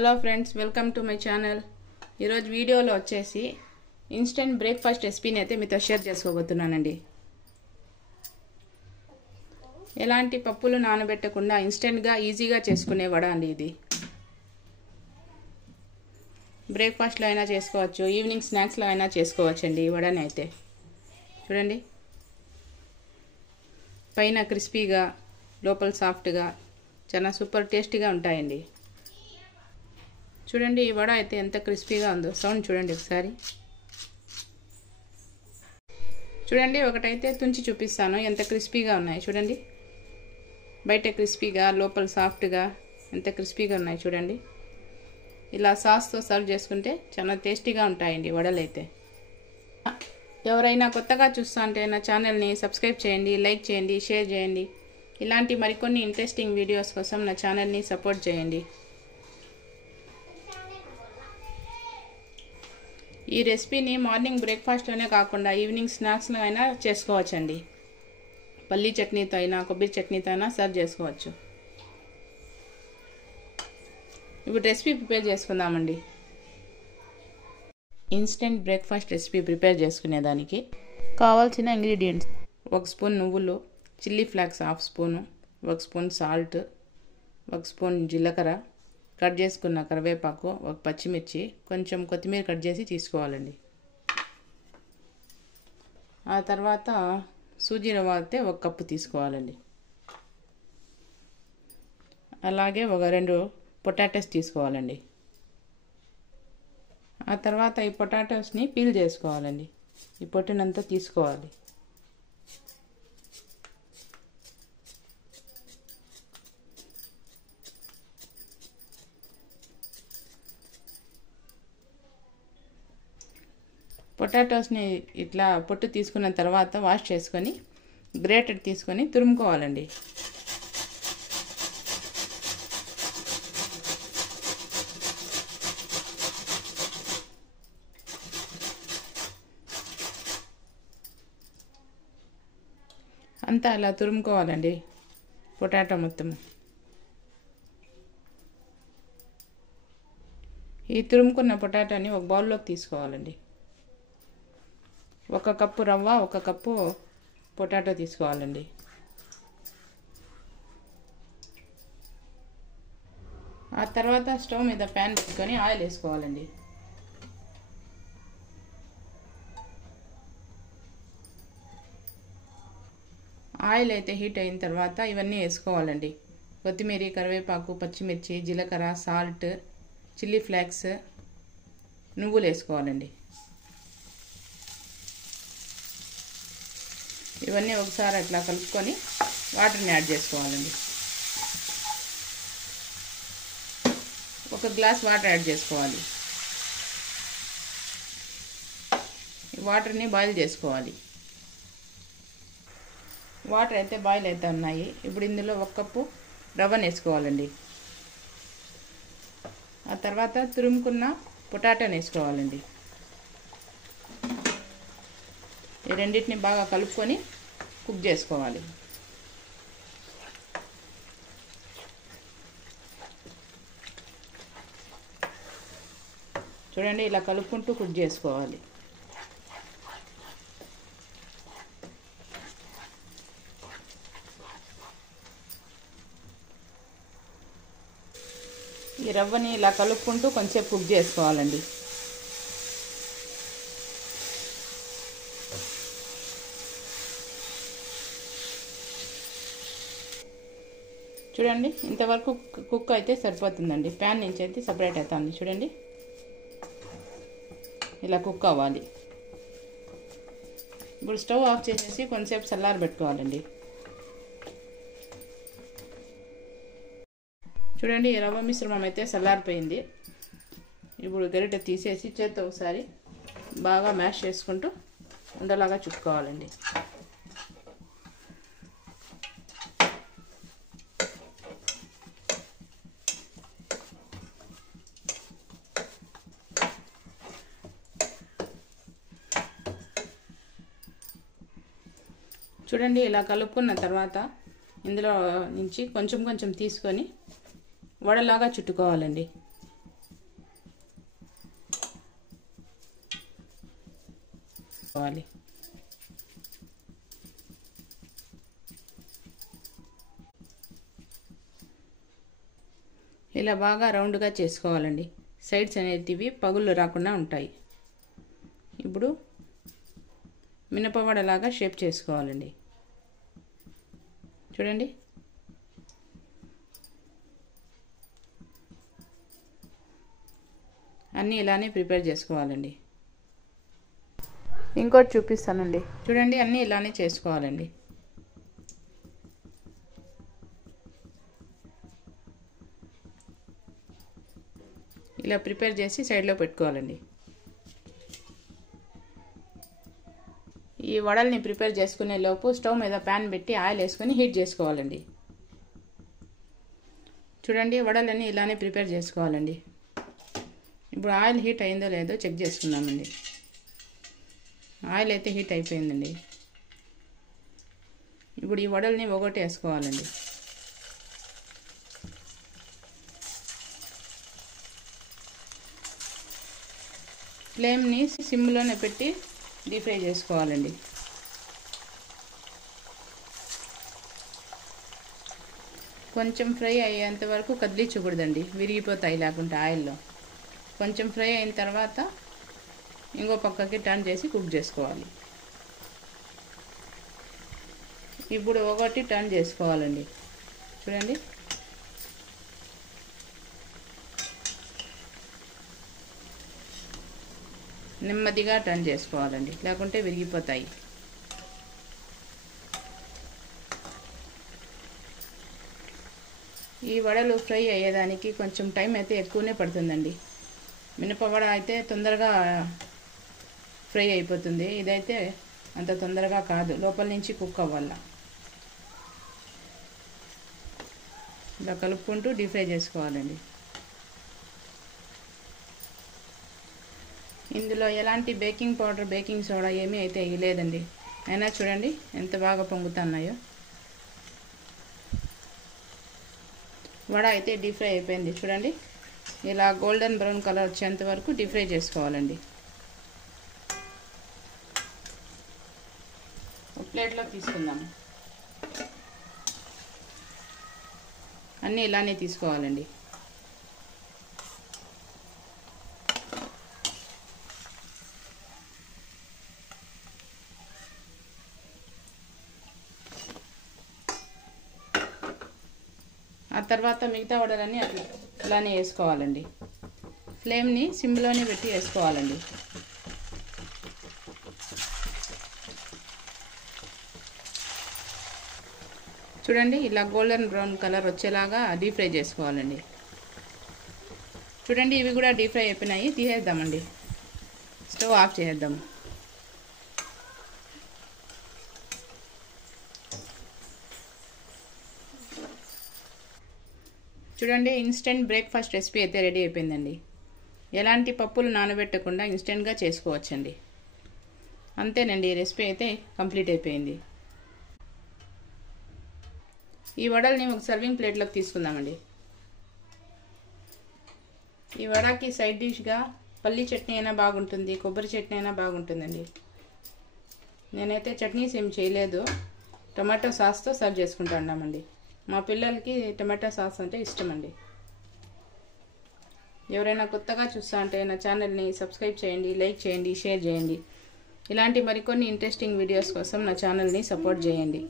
Hello friends, welcome to my channel. ఈరోజు వీడియోలో వచ్చేసి ఇన్స్టెంట్ బ్రేక్ఫాస్ట్ రెసిపీని అయితే మీతో షేర్ చేసుకోబోతున్నానండి. ఎలాంటి పప్పులు నానబెట్టకుండా ఇన్స్టెంట్గా ఈజీగా చేసుకునే వడ అండి ఇది. బ్రేక్ఫాస్ట్లో అయినా చేసుకోవచ్చు, ఈవినింగ్ స్నాక్స్లో అయినా చేసుకోవచ్చు అండి ఈ వడని అయితే. చూడండి, పైన క్రిస్పీగా లోపల సాఫ్ట్గా చాలా సూపర్ టేస్టీగా ఉంటాయండి. చూడండి, ఈ వడ అయితే ఎంత క్రిస్పీగా ఉందో. సౌండ్ చూడండి ఒకసారి. చూడండి, ఒకటైతే తుంచి చూపిస్తాను ఎంత క్రిస్పీగా ఉన్నాయి. చూడండి, బయట క్రిస్పీగా లోపల సాఫ్ట్గా ఎంత క్రిస్పీగా ఉన్నాయి. చూడండి, ఇలా సాస్తో సర్వ్ చేసుకుంటే చాలా టేస్టీగా ఉంటాయండి వడలు అయితే. ఎవరైనా కొత్తగా చూస్తా అంటే నా ఛానల్ని సబ్స్క్రైబ్ చేయండి, లైక్ చేయండి, షేర్ చేయండి. ఇలాంటి మరికొన్ని ఇంట్రెస్టింగ్ వీడియోస్ కోసం నా ఛానల్ని సపోర్ట్ చేయండి. ఈ రెసిపీని మార్నింగ్ బ్రేక్ఫాస్ట్లోనే కాకుండా ఈవినింగ్ స్నాక్స్లో అయినా చేసుకోవచ్చండి. పల్లీ చట్నీతో అయినా కొబ్బరి చట్నీతో అయినా సర్వ్ చేసుకోవచ్చు. ఇప్పుడు రెసిపీ ప్రిపేర్ చేసుకుందామండి. ఇన్స్టెంట్ బ్రేక్ఫాస్ట్ రెసిపీ ప్రిపేర్ చేసుకునేదానికి కావాల్సిన ఇంగ్రీడియంట్స్: 1 స్పూన్ నువ్వులు, chilli flax 1/2 spoon, 1 spoon salt, 1 spoon జీలకర్ర, కట్ చేసుకున్న కరివేపాకు, 1 పచ్చిమిర్చి, కొంచెం కొత్తిమీర కట్ చేసి తీసుకోవాలండి. ఆ తర్వాత సూజీ రవ్వ అయితే 1 కప్పు తీసుకోవాలండి. అలాగే 2 పొటాటోస్ తీసుకోవాలండి. ఆ తర్వాత ఈ పొటాటోస్ని పీల్ చేసుకోవాలండి. ఈ పొట్టునంతా తీసుకోవాలి. పొటాటోస్ని ఇట్లా పొట్టు తీసుకున్న తర్వాత వాష్ చేసుకొని గ్రేటెడ్ తీసుకొని తురుముకోవాలండి. అంతా అలా తురుముకోవాలండి పొటాటో మొత్తం. ఈ తురుముకున్న పొటాటోని ఒక బౌల్లోకి తీసుకోవాలండి. 1 కప్పు రవ్వ, 1 కప్పు పొటాటో తీసుకోవాలండి. ఆ తర్వాత స్టవ్ మీద ప్యాన్ పెట్టుకొని ఆయిల్ వేసుకోవాలండి. ఆయిల్ అయితే హీట్ అయిన తర్వాత ఇవన్నీ వేసుకోవాలండి. కొత్తిమీర, కరివేపాకు, పచ్చిమిర్చి, జీలకర్ర, సాల్ట్, చిల్లీ ఫ్లేక్స్, నువ్వులు వేసుకోవాలండి. ఇవన్నీ ఒకసారి అట్లా కలుపుకొని వాటర్ని యాడ్ చేసుకోవాలండి. 1 గ్లాస్ వాటర్ యాడ్ చేసుకోవాలి. ఈ వాటర్ని బాయిల్ చేసుకోవాలి. వాటర్ అయితే బాయిల్ అయితే ఉన్నాయి. ఇప్పుడు ఇందులో 1 కప్పు రవ్వను వేసుకోవాలండి. ఆ తర్వాత తురుముకున్న పొటాటోని వేసుకోవాలండి. ఈ రెండింటిని బాగా కలుపుకొని కుక్ చేసుకోవాలి. చూడండి, ఇలా కలుపుకుంటూ కుక్ చేసుకోవాలి. ఈ రవ్వని ఇలా కలుపుకుంటూ కొంచెం కుక్ చేసుకోవాలండి. చూడండి, ఇంతవరకు కుక్ అయితే సరిపోతుందండి. ప్యాన్ నుంచి అయితే సపరేట్ అవుతుంది. చూడండి, ఇలా కుక్ అవ్వాలి. ఇప్పుడు స్టవ్ ఆఫ్ చేసేసి కొంచెంసేపు చల్లారబెట్టుకోవాలండి. చూడండి, ఈ రవ్వ మిశ్రమం అయితే చల్లారిపోయింది. ఇప్పుడు గరిటె తీసేసి చేత్తో ఒకసారి బాగా మ్యాష్ చేసుకుంటూ ఉండలాగా చుట్టుకోవాలండి. చూడండి, ఇలా కలుపుకున్న తర్వాత ఇందులో నుంచి కొంచెం కొంచెం తీసుకొని వడలాగా చుట్టుకోవాలండి. చేసుకోవాలి. ఇలా బాగా రౌండ్గా చేసుకోవాలండి. సైడ్స్ అనేటివి పగుళ్ళు రాకుండా ఉంటాయి. ఇప్పుడు మినపవడలాగా షేప్ చేసుకోవాలండి. చూడండి, అన్నీ ఇలానే ప్రిపేర్ చేసుకోవాలండి. ఇంకోటి చూపిస్తానండి. చూడండి, అన్నీ ఇలానే చేసుకోవాలండి. ఇలా ప్రిపేర్ చేసి సైడ్లో పెట్టుకోవాలండి. ఈ వడల్ని ప్రిపేర్ చేసుకునే లోపు స్టవ్ మీద ప్యాన్ పెట్టి ఆయిల్ వేసుకొని హీట్ చేసుకోవాలండి. చూడండి, వడలన్నీ ఇలానే ప్రిపేర్ చేసుకోవాలండి. ఇప్పుడు ఆయిల్ హీట్ అయిందో లేదో చెక్ చేసుకుందామండి. ఆయిల్ అయితే హీట్ అయిపోయిందండి. ఇప్పుడు ఈ వడల్ని ఒకటి వేసుకోవాలండి. ఫ్లేమ్ని సిమ్లోనే పెట్టి డీప్ ఫ్రై చేసుకోవాలండి. కొంచెం ఫ్రై అయ్యేంత వరకు కదిలించకూడదండి, విరిగిపోతాయి లేకుంటే ఆయిల్లో. కొంచెం ఫ్రై అయిన తర్వాత ఇంకో పక్కకి టర్న్ చేసి కుక్ చేసుకోవాలి. ఇప్పుడు ఒకటి టర్న్ చేసుకోవాలండి. చూడండి, నెమ్మదిగా టర్న్ చేసుకోవాలండి, లేకుంటే విరిగిపోతాయి. ఈ వడలు ఫ్రై అయ్యేదానికి కొంచెం టైం అయితే ఎక్కువనే పడుతుందండి. మినపవడ అయితే తొందరగా ఫ్రై అయిపోతుంది, ఇదైతే అంత తొందరగా కాదు, లోపల నుంచి కుక్ అవ్వాల. ఇలా కలుపుకుంటూ డీప్ ఫ్రై చేసుకోవాలండి. ఇందులో ఎలాంటి బేకింగ్ పౌడర్, బేకింగ్ సోడా ఏమీ అయితే వేయలేదండి. అయినా చూడండి ఎంత బాగా పొంగుతున్నాయో. వడ అయితే డీప్ ఫ్రై అయిపోయింది. చూడండి, ఇలా గోల్డెన్ బ్రౌన్ కలర్ వచ్చేంత వరకు డీప్ ఫ్రై చేసుకోవాలండి. ఒక ప్లేట్లో తీసుకుందాము. అన్నీ ఇలానే తీసుకోవాలండి. ఆ తర్వాత మిగతా వడలన్నీ అట్లా ఇలానే వేసుకోవాలండి. ఫ్లేమ్ని సిమ్లోనే పెట్టి వేసుకోవాలండి. చూడండి, ఇలా గోల్డెన్ బ్రౌన్ కలర్ వచ్చేలాగా డీప్ ఫ్రై చేసుకోవాలండి. చూడండి, ఇవి కూడా డీప్ ఫ్రై అయిపోయినాయి. తీసేద్దామండి, స్టవ్ ఆఫ్ చేద్దాము. చూడండి, ఇన్స్టెంట్ బ్రేక్ఫాస్ట్ రెసిపీ అయితే రెడీ అయిపోయిందండి. ఎలాంటి పప్పులు నానబెట్టకుండా ఇన్స్టెంట్గా చేసుకోవచ్చండి. అంతేనండి, ఈ రెసిపీ అయితే కంప్లీట్ అయిపోయింది. ఈ వడల్ని ఒక సర్వింగ్ ప్లేట్లోకి తీసుకుందామండి. ఈ వడకి సైడ్ డిష్గా పల్లి చట్నీ అయినా బాగుంటుంది, కొబ్బరి చట్నీ అయినా బాగుంటుందండి. నేనైతే చట్నీస్ ఏం చేయలేదు, టొమాటో సాస్తో సర్వ్ చేసుకుంటున్నామండి. మా పిల్లలకి టొమాటో సాస్ అంటే ఇష్టమండి. ఎవరైనా కొత్తగా చూస్తా అంటే నా ఛానల్ని సబ్స్క్రైబ్ చేయండి, లైక్ చేయండి, షేర్ చేయండి. ఇలాంటి మరికొన్ని ఇంట్రెస్టింగ్ వీడియోస్ కోసం నా ఛానల్ని సపోర్ట్ చేయండి.